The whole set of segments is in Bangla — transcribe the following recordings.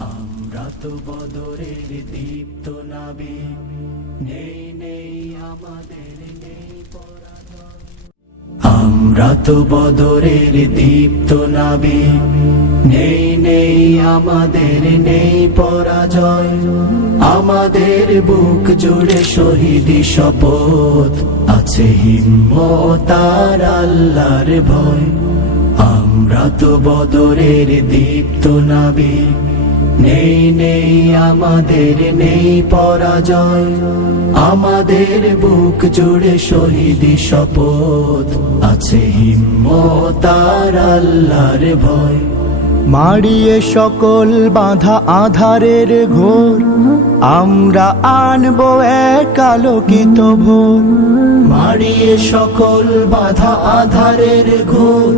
আমরা তো বদরের দীপ্ত নাবিক, নেই নেই আমাদের নেই পরাজয়। আমরা তো বদরের দীপ্ত নাবিক, নেই নেই আমাদের নেই পরাজয়। আমাদের বুক জুড়ে শহীদি শপথ, আছে হিম্মত আর আল্লাহর ভয়। আমরা তো বদরের দীপ্ত নাবিক, নেই নেই আমাদের নেই পরাজয়। আমাদের বুক জুড়ে শহীদি শপথ, আছে হিম্মত আর আল্লাহর ভয়। মারিয়ে সকল বাঁধা আধারের ঘোর, আমরা আনবো এক আলোকিত ভোর। মারিয়ে সকল বাধা আধারের ঘোর,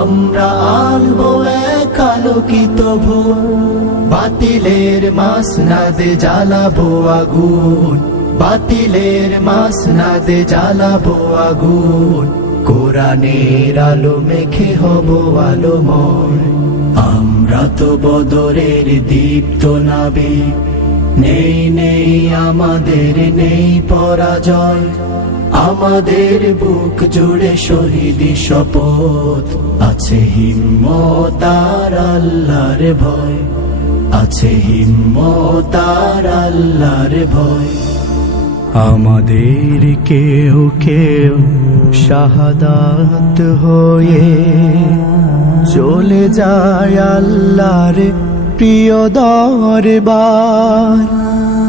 আমরা আনবো এক আলোকিত ভোর। বাতিলের মাসনাদে জ্বালাবো আগুন, বাতিলের মাসনাদে জ্বালাবো আগুন। কোরআনের আলো মেখে হব আলোময়। আমরা তো বদরের দীপ্ত নাবিক, নেই নেই আমাদের নেই পরাজয়। আমাদের বুক জুড়ে শহীদি শপথ, আছে হিম্মত আর আল্লাহর ভয়। আছে হিম্মত আর আল্লাহর ভয়। আমাদের কেউ কেউ শাহাদাত হয়ে চলে যায় আল্লাহর প্রিয় দরবার।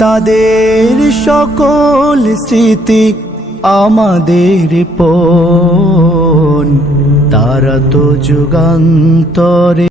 তাদের সকল স্মৃতি আমাদের পণ, তারা তো যুগান্তরে